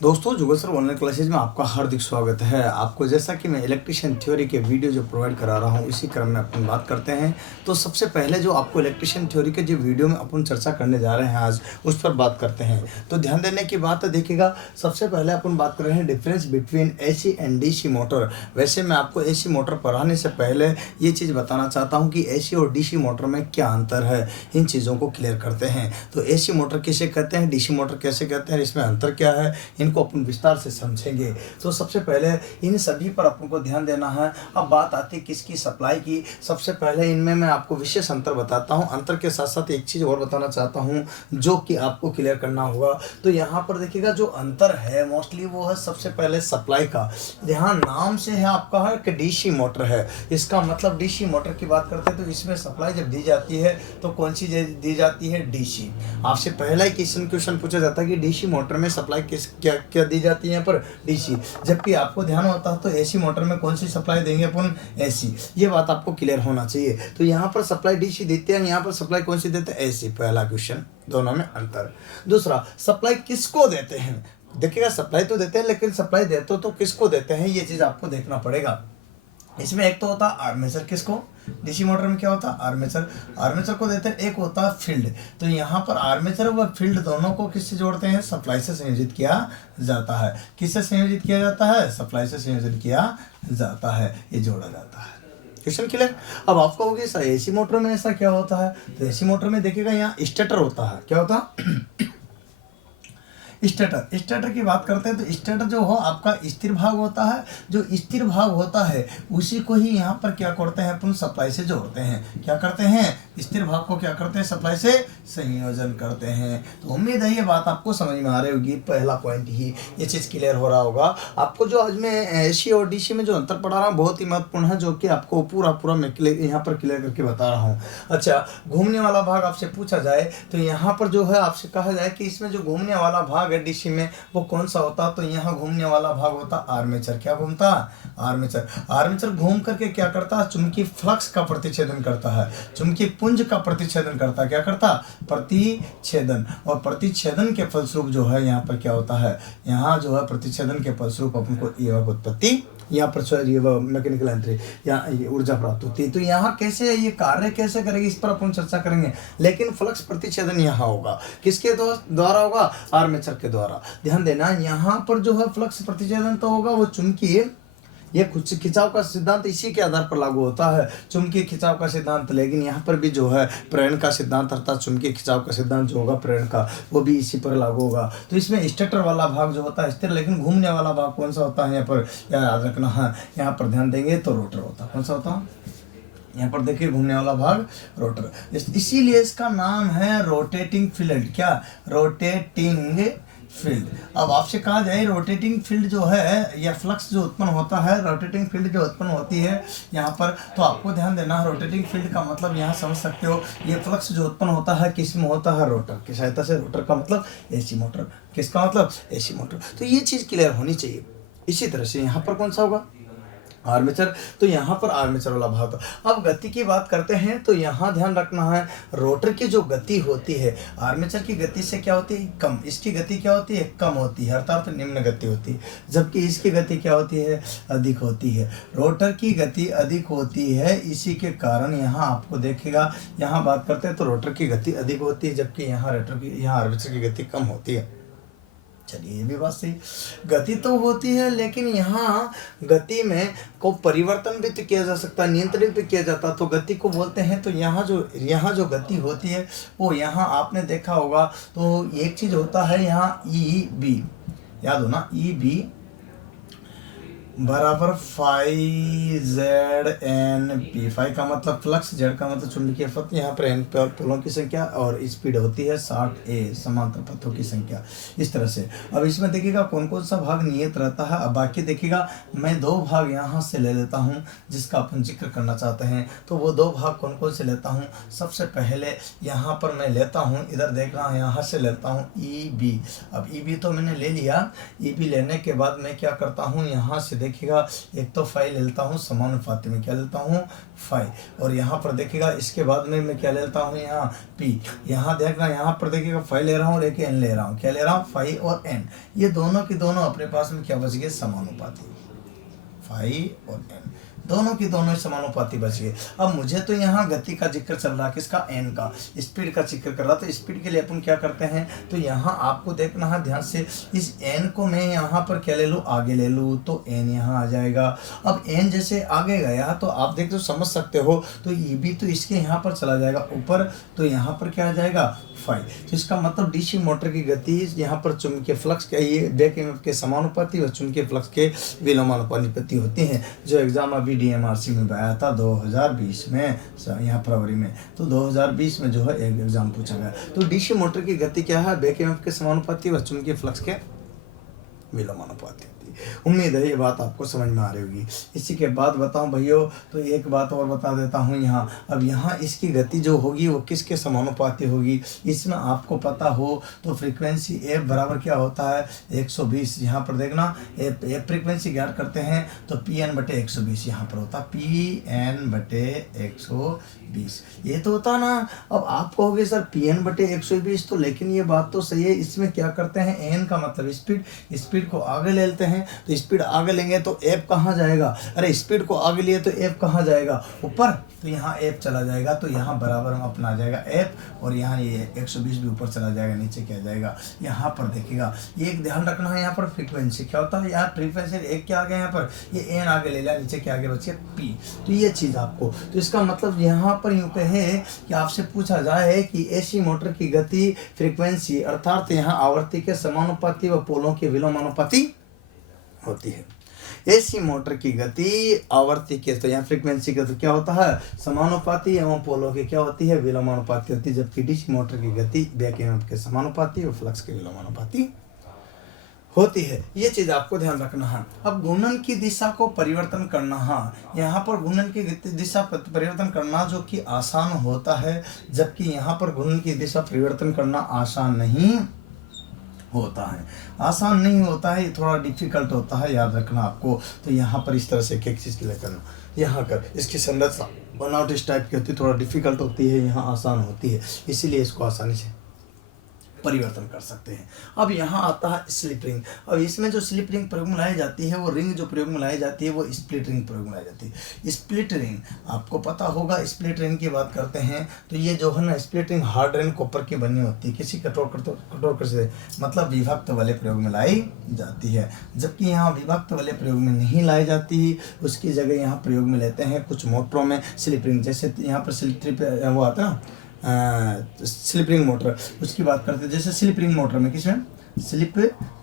दोस्तों जुगल sir online classes में आपका हार्दिक स्वागत है। आपको जैसा कि मैं इलेक्ट्रिशियन थ्योरी के वीडियो जो प्रोवाइड करा रहा हूं, इसी क्रम में अपन बात करते हैं। तो सबसे पहले जो आपको इलेक्ट्रिशियन थ्योरी के जो वीडियो में अपन चर्चा करने जा रहे हैं आज, उस पर बात करते हैं। तो ध्यान देने की बात है, देखिएगा सबसे पहले अपन बात कर रहे हैं difference between AC and DC motor. वैसे मैं आपको एसी मोटर पढ़ाने से पहले ये चीज़ बताना चाहता हूँ कि एसी और डीसी मोटर में क्या अंतर है, इन चीज़ों को क्लियर करते हैं। तो एसी मोटर किसे कहते हैं, डीसी मोटर कैसे कहते हैं, इसमें अंतर क्या है, इनको अपन विस्तार से समझेंगे। तो सबसे पहले इन सभी पर अपन को ध्यान देना है। अब बात आती है किसकी, सप्लाई की। सबसे पहले इनमें मैं आपको विशेष अंतर बताता हूं। अंतर के साथ साथ एक चीज़ और बताना चाहता हूं जो कि आपको क्लियर करना होगा। तो यहाँ पर देखिएगा जो अंतर है मोस्टली वो है सबसे पहले सप्लाई का। यहाँ नाम से है आपका है कि डीसी मोटर है, इसका मतलब डीसी मोटर की बात करते हैं तो इसमें सप्लाई जब दी जाती है तो कौन सी दी जाती है, डीसी। आपसे पहला ही क्वेश्चन पूछा जाता है कि डीसी मोटर में सप्लाई किस क्या क्या दी जाती है, यहाँ पर डीसी। जबकि आपको ध्यान होता है तो एसी मोटर में कौन सी सप्लाई देंगे अपन, एसी। ये बात आपको क्लियर होना चाहिए। तो यहाँ पर सप्लाई डीसी देते हैं, यहाँ पर सप्लाई कौन सी देते हैं, एसी। पहला क्वेश्चन, दोनों में अंतर। दूसरा, सप्लाई किसको देते हैं। देखिएगा सप्लाई तो देते हैं, लेकिन सप्लाई देते तो किसको देते हैं, ये चीज आपको देखना पड़ेगा। इसमें एक तो होता है आर्मेचर, किसको, डीसी मोटर में क्या होता है, आर्मेचर। आर्मेचर को देते हैं। एक होता है फील्ड। तो यहाँ पर आर्मेचर व फील्ड दोनों को किससे जोड़ते हैं, सप्लाई से संयोजित किया जाता है। किससे संयोजित किया जाता है, सप्लाई से संयोजित किया जाता है, ये जोड़ा जाता है। Question clear. अब आप कहोगे सर एसी मोटर में ऐसा क्या होता है। तो एसी मोटर में देखिएगा यहाँ स्टेटर होता है। क्या होता है, स्टेटर। स्टेटर की बात करते हैं तो स्टेटर जो हो आपका स्थिर भाग होता है। जो स्थिर भाग होता है उसी को ही यहाँ पर क्या करते हैं अपन, सप्लाई से जोड़ते हैं। क्या करते हैं, स्थिर भाग को क्या करते हैं, सप्लाई से संयोजन करते हैं। तो उम्मीद है ये बात आपको समझ में आ रही होगी। पहला पॉइंट ही ये चीज़ क्लियर हो रहा होगा आपको। जो आज मैं एसी और डीसी में जो अंतर पढ़ा रहा हूँ बहुत ही महत्वपूर्ण है, जो कि आपको पूरा मैं यहाँ पर क्लियर करके बता रहा हूँ। अच्छा, घूमने वाला भाग आपसे पूछा जाए तो यहाँ पर जो है आपसे कहा जाए कि इसमें जो घूमने वाला भाग डीसी में वो कौन सा होता, तो यहाँ घूमने वाला भाग होता आर्मेचर। क्या घूमता, आर्मेचर। आर्मेचर घूम करके क्या करता, चुंबकीय फ्लक्स का प्रतिच्छेदन करता है, चुंबकीय पुंज का प्रतिच्छेदन करता है। क्या करता, प्रतिच्छेदन। और प्रतिच्छेदन के फलस्वरूप जो है यहाँ पर क्या होता है, यहाँ जो है प्रतिच्छेदन के फलस्वरूप अपन को ईएमएफ उत्पत्ति, यहाँ पर मैकेनिकल एंट्री या ऊर्जा प्राप्त होती है। तो यहाँ कैसे ये कार्य कैसे करेगी, इस पर अपन चर्चा करेंगे। लेकिन फ्लक्स प्रतिच्छेदन यहाँ होगा, किसके द्वारा होगा, आर्मेचर के द्वारा। ध्यान देना, यहाँ पर जो है फ्लक्स प्रतिच्छेदन तो होगा वो चुंबकीय, ये कुछ खिंचाव का सिद्धांत इसी के आधार पर लागू होता है, चुंबकीय खिंचाव का सिद्धांत। लेकिन यहाँ पर भी जो है प्रेरण का सिद्धांत अर्थात चुंबकीय खिंचाव का सिद्धांत जो होगा प्रेरण का, वो भी इसी पर लागू होगा। तो इसमें स्टेटर वाला भाग जो होता है स्थिर, लेकिन घूमने वाला भाग कौन सा होता है, यहाँ पर याद रखना है। यहाँ पर ध्यान देंगे तो रोटर होता है। कौन सा होता है, यहाँ पर देखिए घूमने वाला भाग रोटर। इसीलिए इसका नाम है रोटेटिंग फील्ड। क्या, रोटेटिंग फील्ड। अब आपसे कहा जाए रोटेटिंग फील्ड जो है या फ्लक्स जो उत्पन्न होता है, रोटेटिंग फील्ड जो उत्पन्न होती है यहाँ पर, तो आपको ध्यान देना रोटेटिंग फील्ड का मतलब यहाँ समझ सकते हो, ये फ्लक्स जो उत्पन्न होता है किस में होता है, रोटर की सहायता से। रोटर का मतलब एसी मोटर, किसका मतलब, एसी मोटर। तो ये चीज़ क्लियर होनी चाहिए। इसी तरह से यहाँ पर कौन सा होगा, आर्मेचर। तो यहाँ पर आर्मेचर वाला भाग। अब गति की बात करते हैं तो यहाँ ध्यान रखना है, रोटर की जो गति होती है आर्मेचर की गति से क्या होती है, कम। इसकी गति क्या होती है, कम होती है, अर्थात निम्न गति होती है। जबकि इसकी गति क्या होती है, अधिक होती है। रोटर की गति अधिक होती है, इसी के कारण यहाँ आपको देखेगा, यहाँ बात करते हैं तो रोटर की गति अधिक होती है, जबकि यहाँ आर्मेचर की गति कम होती है। चलिए ये भी बात सही, गति तो होती है लेकिन यहाँ गति में को परिवर्तन भी तो किया जा सकता है, नियंत्रित भी किया जाता, तो गति को बोलते हैं। तो यहाँ जो गति होती है वो यहाँ आपने देखा होगा तो एक चीज होता है यहाँ ई बी, याद हो ना, ई बी बराबर phi Z N P. Phi का मतलब फ्लक्स, जेड का मतलब चुंबकीय पथ, यहाँ पर एन पर पोलों की संख्या और स्पीड होती है 60 ए, समांतर पथों की संख्या। इस तरह से अब इसमें देखिएगा कौन कौन सा भाग नियत रहता है। अब बाकी देखिएगा मैं दो भाग यहाँ से ले लेता हूँ जिसका अपन जिक्र करना चाहते हैं। तो वो दो भाग कौन कौन से लेता हूँ, सबसे पहले यहाँ पर मैं लेता हूँ, इधर देख रहा हूँ, यहाँ से लेता हूँ ई बी। अब ई बी तो मैंने ले लिया, ई बी लेने के बाद मैं क्या करता हूँ, यहाँ से देखिएगा एक तो फाई ले लेता हूँ समानुपाती में, क्या लेता हूँ फाई, और यहाँ पर देखिएगा इसके बाद में मैं क्या लेता हूँ यहाँ पी। यहाँ देखना यहाँ पर देखिएगा फाई ले रहा हूँ और एक एन ले रहा हूँ, क्या ले रहा हूँ फाई और एन, ये दोनों की दोनों अपने पास में क्या बच गए समानुपाती, फाई और एन दोनों की दोनों समानुपाती बच गए। अब मुझे तो यहाँ गति का जिक्र चल रहा है, किसका, एन का, स्पीड का जिक्र कर रहा, तो स्पीड के लिए अपन क्या करते हैं, तो यहाँ आपको देखना है ध्यान से, इस एन को मैं यहाँ पर क्या ले लूँ, आगे ले लूँ, तो एन यहाँ आ जाएगा। अब एन जैसे आगे गया तो आप देख तो समझ सकते हो, तो ये भी तो इसके यहाँ पर चला जाएगा ऊपर, तो यहाँ पर क्या आ जाएगा फाई। तो इसका मतलब डीसी मोटर की गति यहाँ पर चुंबकीय फ्लक्स के ये बैक ईएमएफ के समानुपाती व चुंबकीय फ्लक्स के विलोमानुपाती होती है, जो एग्जाम अभी डीएमआरसी में आया था 2020 में, यहाँ फरवरी में, तो 2020 में जो है एक एग्जाम पूछा गया। तो डीसी मोटर की गति क्या है, बैक ईएमएफ के समानुपाती व चुंबकीय फ्लक्स के विलोमानुपाती। उम्मीद है ये बात आपको समझ में आ रही होगी। इसी के बाद बताऊं भैया, तो एक बात और बता देता हूं यहाँ, अब यहाँ इसकी गति जो होगी वो किसके समानुपाती होगी, इसमें आपको पता हो तो फ्रीक्वेंसी एफ बराबर क्या होता है 120। यहाँ पर देखना एफ फ्रीक्वेंसी ज्ञात करते हैं तो पी एन बटे 120 यहाँ पर होता है, पी एन बटे 120 ये तो होता ना। अब आप कहोगे सर पी एन बटे 120, तो लेकिन ये बात तो सही है, इसमें क्या करते हैं, एन का मतलब स्पीड को आगे ले लेते हैं, तो स्पीड आगे लेंगे तो एफ कहाँ जाएगा, अरे स्पीड को आगे लिए तो एफ कहाँ जाएगा, ऊपर, तो यहाँ एफ चला जाएगा, तो यहाँ बराबर हम अपना जाएगा एफ, और यहाँ ये 120 भी ऊपर चला जाएगा, नीचे क्या जाएगा, यहाँ पर देखिएगा एक ध्यान रखना है, यहाँ पर फ्रीक्वेंसी क्या होता है, यहाँ फ्रीक्वेंसी एक क्या आ गया, यहाँ पर ये एन आगे ले लिया, नीचे क्या आगे बचे पी, तो ये चीज़ आपको, तो इसका मतलब यहाँ पर यूँ कहे कि आपसे पूछा जाए कि एसी मोटर की गति फ्रीक्वेंसी अर्थात यहाँ आवर्ती के समानुपाती व पोलों के विलोमानुपाती होती है। एसी मोटर की गति आवर्ती के, तो यहाँ फ्रीक्वेंसी का तो क्या होता है समानुपाती एवं पोलों की क्या होती है विलोमानुपाती होती है, जबकि डीसी मोटर की गति बैक ईएमएफ के समानुपाती और फ्लक्स के विलोमानुपाती होती है। ये चीज आपको ध्यान रखना है। अब घूर्णन की दिशा को परिवर्तन करना, हाँ यहाँ पर घूर्णन की दिशा परिवर्तन करना जो कि आसान होता है, जबकि यहाँ पर घूर्णन की दिशा परिवर्तन करना आसान नहीं होता है, आसान नहीं होता है, ये थोड़ा डिफिकल्ट होता है, याद रखना आपको। तो यहाँ पर इस तरह से एक चीज़ के लिए करना, यहाँ कर इसकी संरचना बनावट इस टाइप की होती है, थोड़ा डिफिकल्ट होती है, यहाँ आसान होती है, इसीलिए इसको आसानी से परिवर्तन कर सकते हैं। अब यहाँ आता है स्लिप रिंग। अब इसमें जो स्लिप रिंग प्रयोग में लाई जाती है, वो रिंग जो प्रयोग में लाई जाती है वो स्प्लिट रिंग प्रयोग में लाई जाती है। स्प्लिट रिंग आपको पता होगा, स्प्लिट रिंग की बात करते हैं तो ये जो है ना split ring hard and copper की बनी होती है, किसी कठोर से मतलब विभक्त वाले प्रयोग में लाई जाती है, जबकि यहाँ विभक्त वाले प्रयोग में नहीं लाई जाती, उसकी जगह यहाँ प्रयोग में लेते हैं कुछ मोटरों में स्लिप रिंग, जैसे यहाँ पर स्लिप वो आता है ना स्लिप रिंग मोटर, उसकी बात करते हैं। जैसे स्लिप रिंग मोटर में किसमें, स्लिप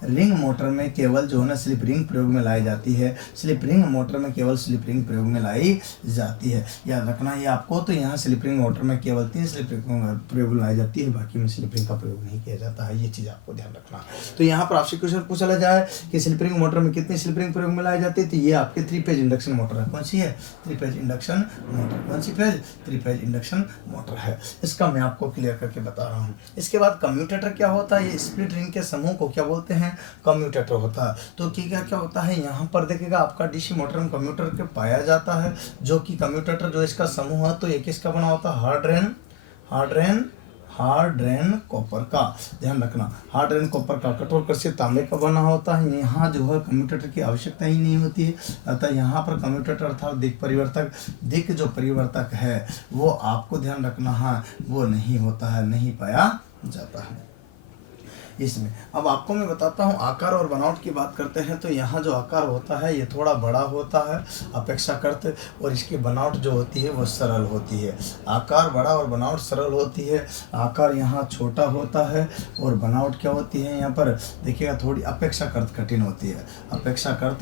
रिंग मोटर में केवल जो है ना स्लिप रिंग प्रयोग में लाई जाती है, स्लिप रिंग मोटर में केवल स्लिप रिंग प्रयोग में लाई जाती है, याद रखना है आपको। तो यहाँ स्लिप रिंग मोटर में केवल 3 स्लिप रिंग प्रयोग में लाई जाती है, बाकी में स्लिप रिंग का प्रयोग नहीं किया जाता है, ये चीज़ आपको ध्यान रखना। तो यहाँ पर आपसे क्वेश्चन पूछा जाए कि स्लिप रिंग मोटर में कितनी स्लिप रिंग प्रयोग में लाई जाती है, तो ये आपके 3 फेज इंडक्शन मोटर है। कौन सी है, 3 फेज इंडक्शन मोटर। कौन सी फेज, 3 फेज इंडक्शन मोटर है। इसका मैं आपको क्लियर करके बता रहा हूँ। इसके बाद कम्यूटेटर क्या होता है, ये स्प्लिट रिंग के समूह को क्या बोलते हैं, कम्यूटेटर होता है। तो क्या होता है, यहाँ पर देखिएगा आपका डीसी मोटर में कम्यूटेटर के पाया जाता है, जो कि कम्यूटेटर जो इसका समूह है तो एक किसका बना होता है, हार्ड रेन कॉपर का, ध्यान रखना, हार्ड रेन कॉपर का, कठोर कृषि तांबे का बना होता है। यहाँ जो है कम्यूटेटर की आवश्यकता ही नहीं होती है, अतः यहाँ पर कम्यूटेटर अर्थात दिक् जो परिवर्तक है वो आपको ध्यान रखना है, वो नहीं होता है, नहीं पाया जाता है इसमें। अब आपको मैं बताता हूँ आकार और बनावट की बात करते हैं तो यहाँ जो आकार होता है ये थोड़ा बड़ा होता है अपेक्षाकृत, और इसकी बनावट जो होती है वो सरल होती है। आकार बड़ा और बनावट सरल होती है। आकार यहाँ छोटा होता है और बनावट क्या होती है, यहाँ पर देखिएगा थोड़ी अपेक्षाकृत कठिन होती है, अपेक्षाकृत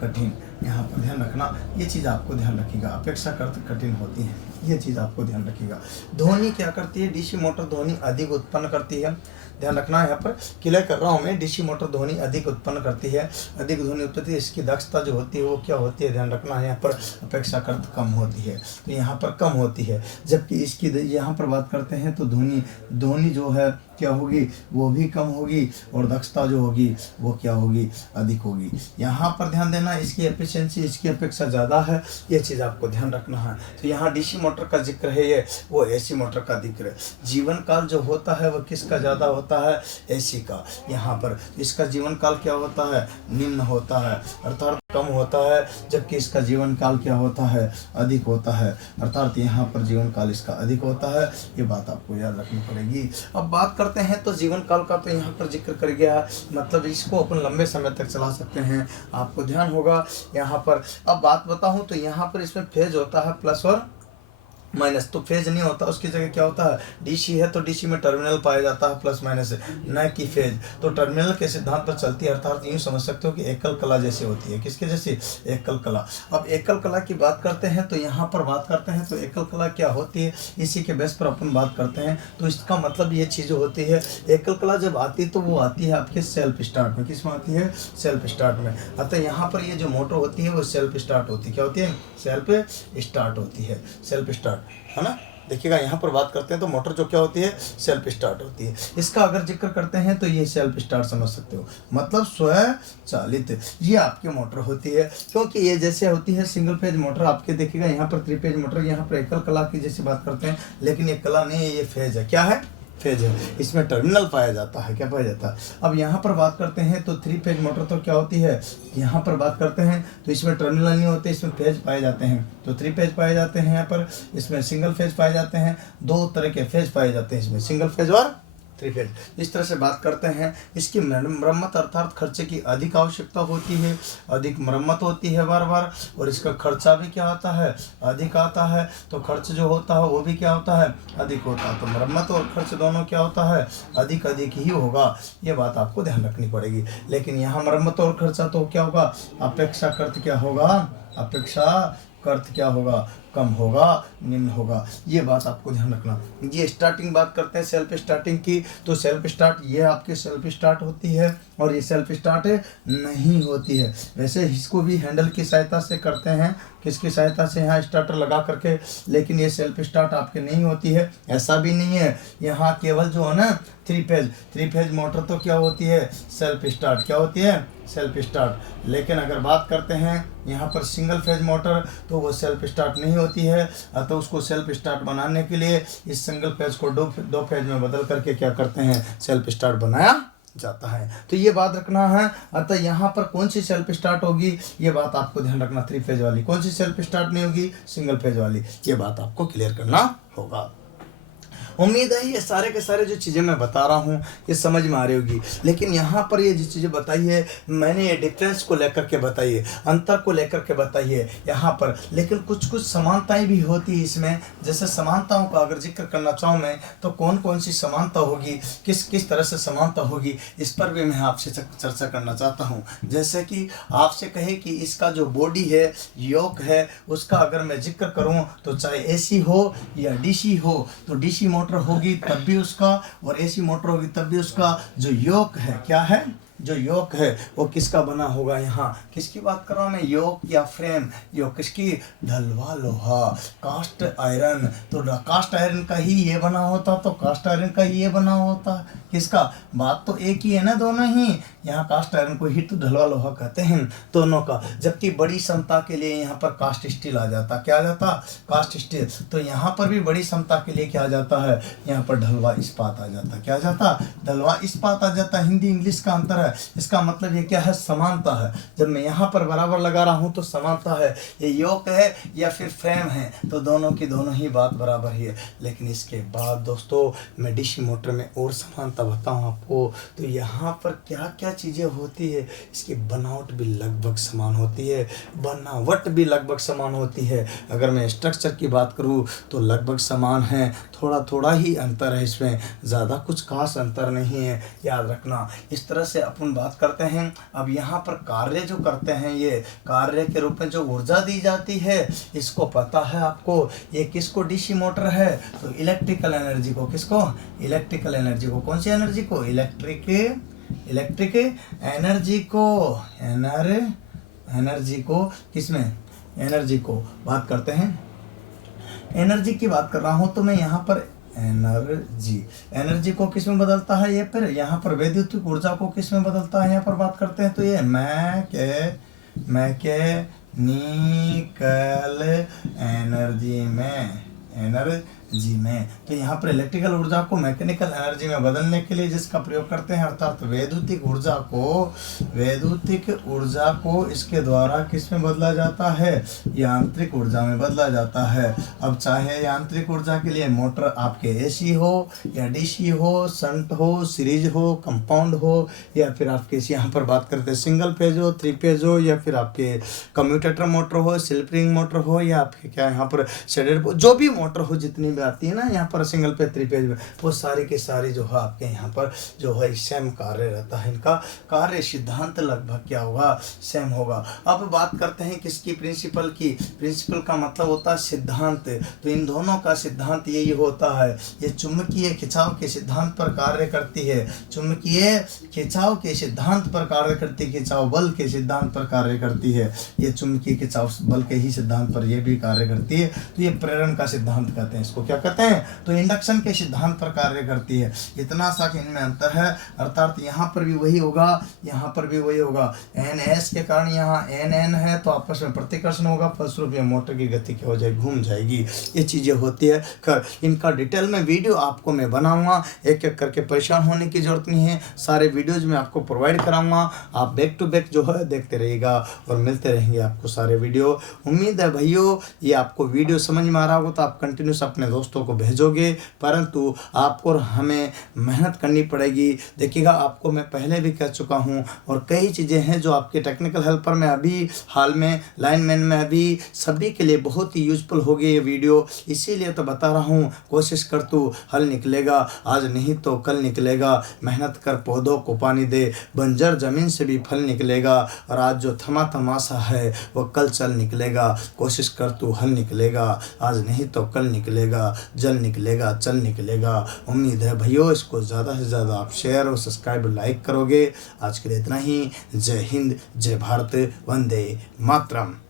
कठिन, यहाँ पर ध्यान रखना, ये चीज़ आपको ध्यान रखिएगा, अपेक्षाकृत कठिन होती है, ये चीज़ आपको ध्यान रखिएगा। ध्वनि क्या करती है, डीसी मोटर ध्वनि अधिक उत्पन्न करती है, ध्यान रखना, यहाँ पर क्लियर कर रहा हूँ मैं। डीसी मोटर ध्वनि अधिक उत्पन्न करती है, अधिक ध्वनि उत्पत्ति, इसकी दक्षता जो होती है वो क्या होती है, ध्यान रखना है, यहाँ पर अपेक्षाकृत कम होती है, तो यहाँ पर कम होती है। जबकि इसकी यहाँ पर बात करते हैं तो ध्वनि जो है क्या होगी, वो भी कम होगी, और दक्षता जो होगी वो क्या होगी, अधिक होगी। यहाँ पर ध्यान देना, इसकी एफिशिएंसी इसकी अपेक्षा ज़्यादा है, ये चीज़ आपको ध्यान रखना है। तो यहाँ डीसी मोटर का जिक्र है, ये वो एसी मोटर का जिक्र है। जीवन काल जो होता है वो किसका ज़्यादा होता है, एसी का। यहाँ पर इसका जीवन काल क्या होता है, निम्न होता है, अर्थात कम होता है, जबकि इसका जीवन काल क्या होता है, अधिक होता है, अर्थात यहाँ पर जीवन काल इसका अधिक होता है। ये बात आपको याद रखनी पड़ेगी। अब बात करते हैं तो जीवन काल का तो यहाँ पर जिक्र कर गया है, मतलब इसको अपन लंबे समय तक चला सकते हैं, आपको ध्यान होगा यहाँ पर। अब बात बताऊँ तो यहाँ पर इसमें फेज होता है प्लस और माइनस, तो फेज नहीं होता, उसकी जगह क्या होता है, डीसी है तो डीसी में टर्मिनल पाया जाता है प्लस माइनस, न कि फेज। तो टर्मिनल के सिद्धांत पर चलती है, अर्थात यूँ समझ सकते हो कि एकल कला जैसी होती है। किसके जैसी, एकल कला। अब एकल कला की बात करते हैं तो यहाँ पर बात करते हैं तो एकल कला क्या होती है, इसी के बेस पर अपन बात करते हैं। तो इसका मतलब ये चीज़ होती है, एकल कला जब आती है तो वो आती है आपके सेल्फ स्टार्ट में। किस में आती है, सेल्फ स्टार्ट में। अतः यहाँ पर ये जो मोटर होती है वो सेल्फ स्टार्ट होती है, क्या होती है, सेल्फ स्टार्ट होती है, सेल्फ स्टार्ट, है ना। देखिएगा यहाँ पर बात करते हैं तो मोटर जो क्या होती है, सेल्फ स्टार्ट होती है। इसका अगर जिक्र करते हैं तो ये सेल्फ स्टार्ट समझ सकते हो, मतलब स्वयं चालित, ये आपकी मोटर होती है। क्योंकि ये जैसे होती है सिंगल फेज मोटर, आपके देखिएगा यहाँ पर 3 फेज मोटर, यहाँ पर एकल कला की जैसी बात करते हैं, लेकिन ये कला नहीं है, ये फेज है। क्या है, फेज है। इसमें टर्मिनल पाया जाता है, क्या पाया जाता है। अब यहाँ पर बात करते हैं तो 3 फेज मोटर तो क्या होती है, यहाँ पर बात करते हैं तो इसमें टर्मिनल नहीं होते, इसमें फेज पाए जाते हैं। तो 3 फेज पाए जाते हैं यहाँ पर, इसमें सिंगल फेज पाए जाते हैं, 2 तरह के फेज पाए जाते हैं इसमें, सिंगल फेज और 3 फेज। इस तरह से बात करते हैं। इसकी मरम्मत अर्थात खर्चे की अधिक आवश्यकता होती है, अधिक मरम्मत होती है बार बार, और इसका खर्चा भी क्या आता है, अधिक आता है। तो खर्च जो होता है वो भी क्या होता है, अधिक होता है। तो मरम्मत और खर्च दोनों क्या होता है, अधिक ही होगा, ये बात आपको ध्यान रखनी पड़ेगी। लेकिन यहाँ मरम्मत और खर्चा तो क्या होगा, अपेक्षाकृत क्या होगा, अपेक्षाकृत क्या होगा, कम होगा, निम्न होगा, ये बात आपको ध्यान रखना। ये स्टार्टिंग बात करते हैं सेल्फ स्टार्टिंग की, तो सेल्फ स्टार्ट ये आपकी सेल्फ स्टार्ट होती है, और ये सेल्फ स्टार्ट नहीं होती है। वैसे इसको भी हैंडल की सहायता से करते हैं, किसकी सहायता से, यहाँ स्टार्टर लगा करके, लेकिन ये सेल्फ स्टार्ट आपके नहीं होती है, ऐसा भी नहीं है। यहाँ केवल जो है ना 3 फेज मोटर तो क्या होती है, सेल्फ स्टार्ट, क्या होती है, सेल्फ स्टार्ट। लेकिन अगर बात करते हैं यहाँ पर सिंगल फेज मोटर, तो वो सेल्फ स्टार्ट नहीं होती है। अतः उसको सेल्फ स्टार्ट बनाने के लिए इस सिंगल फेज को दो फेज में बदल करके क्या करते हैं, सेल्फ स्टार्ट बनाया जाता है। तो ये बात रखना है। अतः यहाँ पर कौन सी सेल्फ स्टार्ट होगी, ये बात आपको ध्यान रखना, 3 फेज वाली। कौन सी सेल्फ स्टार्ट नहीं होगी, सिंगल फेज वाली, ये बात आपको क्लियर करना होगा। उम्मीद है ये सारे के सारे जो चीज़ें मैं बता रहा हूँ ये समझ में आ रही होगी। लेकिन यहाँ पर ये जो चीज़ें बताई है मैंने, ये डिफरेंस को लेकर के बताई है, अंतर को लेकर के बताई है यहाँ पर। लेकिन कुछ समानताएं भी होती है इसमें। जैसे समानताओं का अगर जिक्र करना चाहूँ मैं, तो कौन कौन सी समानता होगी, किस तरह से समानता होगी, इस पर भी मैं आपसे चर्चा करना चाहता हूँ। जैसे कि आपसे कहे कि इसका जो बॉडी है, योक है, उसका अगर मैं जिक्र करूँ तो चाहे एसी हो या डीसी हो, तो डीसी मोटर होगी तब भी उसका, और एसी मोटर होगी तब भी उसका जो योक है, क्या है, जो योक है वो किसका बना होगा। यहाँ किसकी बात कर रहा हूँ मैं, योक या फ्रेम, योक किसकी, ढलवा लोहा, कास्ट आयरन। तो कास्ट आयरन का ही ये बना होता, तो कास्ट आयरन का ही ये बना होता, किसका, बात तो एक ही है ना, दोनों ही। यहाँ कास्ट आयरन को ही तो ढलवा लोहा कहते हैं दोनों का। जबकि बड़ी क्षमता के लिए यहाँ पर कास्ट स्टील आ जाता, क्या आ जाता, कास्ट स्टील। तो यहाँ पर भी बड़ी क्षमता के लिए क्या आ जाता है, यहाँ पर ढलवा इस्पात आ जाता, क्या आ जाता, ढलवा इस्पात आ जाता। हिंदी इंग्लिश का अंतर है, इसका मतलब ये क्या है, समानता है। जब मैं यहाँ पर बराबर लगा रहा हूँ तो समानता है, ये योक है या फिर फ्रेम है, तो दोनों की दोनों ही बात बराबर ही है। लेकिन इसके बाद दोस्तों मैं डीसी मोटर में और समानता बताऊँ आपको, तो यहाँ पर क्या क्या चीज़ें होती है, इसकी बनावट भी लगभग समान होती है, बनावट भी लगभग समान होती है। अगर मैं स्ट्रक्चर की बात करूँ तो लगभग समान है, थोड़ा थोड़ा ही अंतर है, इसमें ज़्यादा कुछ खास अंतर नहीं है, याद रखना। इस तरह से अपन बात करते हैं। अब यहाँ पर कार्य जो करते हैं, ये कार्य के रूप में जो ऊर्जा दी जाती है, इसको पता है आपको, ये किसको, डीसी मोटर है तो इलेक्ट्रिकल एनर्जी को, किसको, इलेक्ट्रिकल एनर्जी को, कौन सी एनर्जी को, इलेक्ट्रिक एनर्जी को, एनर्जी को किसमें, एनर्जी को बात करते हैं। एनर्जी की बात कर रहा हूं तो मैं यहाँ पर एनर्जी को किस में बदलता है, ये फिर यहाँ पर वैद्युतिक ऊर्जा को किस में बदलता है, यहाँ पर बात करते हैं तो ये मैकेनिकल एनर्जी में। तो यहाँ पर इलेक्ट्रिकल ऊर्जा को मैकेनिकल एनर्जी में बदलने के लिए जिसका प्रयोग करते हैं, अर्थात वैद्युतिक ऊर्जा को इसके द्वारा किस में बदला जाता है, यांत्रिक ऊर्जा में बदला जाता है। अब चाहे यांत्रिक ऊर्जा के लिए मोटर आपके एसी हो या डीसी हो, शंट हो, सीरीज हो, कंपाउंड हो, या फिर आपके यहाँ पर बात करते हैं सिंगल फेज हो, 3 फेज हो, या फिर आपके कम्यूटेटर मोटर हो, स्लिप रिंग मोटर हो, या आपके क्या यहाँ पर शेडेड, जो भी मोटर हो, जितनी भी आती है ना यहाँ पर सिंगल पेज 3 पेज में, वो सारी के सारी जो है आपके यहाँ पर जो है सेम कार्य रहता है। इनका कार्य सिद्धांत लगभग क्या होगा, सेम होगा। अब बात करते हैं किसकी, प्रिंसिपल की। प्रिंसिपल का मतलब होता है सिद्धांत। तो इन दोनों का सिद्धांत यही होता है, ये चुंबकीय खिंचाव के सिद्धांत पर कार्य करती है, चुंबकीय खिंचाव के सिद्धांत पर कार्य करती है, खिंचाव बल के सिद्धांत पर कार्य करती है। ये चुंबकीय खिंचाव बल के ही सिद्धांत पर ये भी कार्य करती है। तो ये प्रेरण का सिद्धांत कहते हैं, इसको क्या कहते हैं, तो इंडक्शन के सिद्धांत पर कार्य करती है। इतना सा कि इनमें अंतर है, अर्थात यहाँ पर भी वही होगा, यहाँ पर भी वही होगा। NS के कारण यहाँ NN है तो आपस में प्रतिकर्षण होगा, फलस्वरूप ये मोटर की गति क्या हो जाएगी, घूम जाएगी। ये चीज़ें होती है। खैर इनका डिटेल में वीडियो आपको मैं बनाऊंगा, एक एक करके परेशान होने की जरूरत नहीं है, सारे वीडियोज में आपको प्रोवाइड कराऊंगा। आप बैक टू बैक जो है देखते रहिएगा और मिलते रहेंगे आपको सारे वीडियो। उम्मीद है भाइयों ये आपको वीडियो समझ में आ रहा होगा, तो आप कंटिन्यूस अपने दोस्तों को भेजोगे, परंतु आपको हमें मेहनत करनी पड़ेगी। देखिएगा आपको मैं पहले भी कह चुका हूं, और कई चीज़ें हैं जो आपके टेक्निकल हेल्पर में अभी हाल में, लाइनमैन में अभी सभी के लिए बहुत ही यूजफुल होगी ये वीडियो, इसीलिए तो बता रहा हूं। कोशिश कर तू, हल निकलेगा, आज नहीं तो कल निकलेगा। मेहनत कर पौधों को पानी दे, बंजर जमीन से भी फल निकलेगा, और आज जो थमा तमाशा है वो कल चल निकलेगा। कोशिश कर तू, हल निकलेगा, आज नहीं तो कल निकलेगा, जल निकलेगा, चल निकलेगा। उम्मीद है भैया इसको ज़्यादा से ज़्यादा आप शेयर और सब्सक्राइब लाइक करोगे। आज के लिए इतना ही। जय हिंद, जय भारत, वंदे मातरम।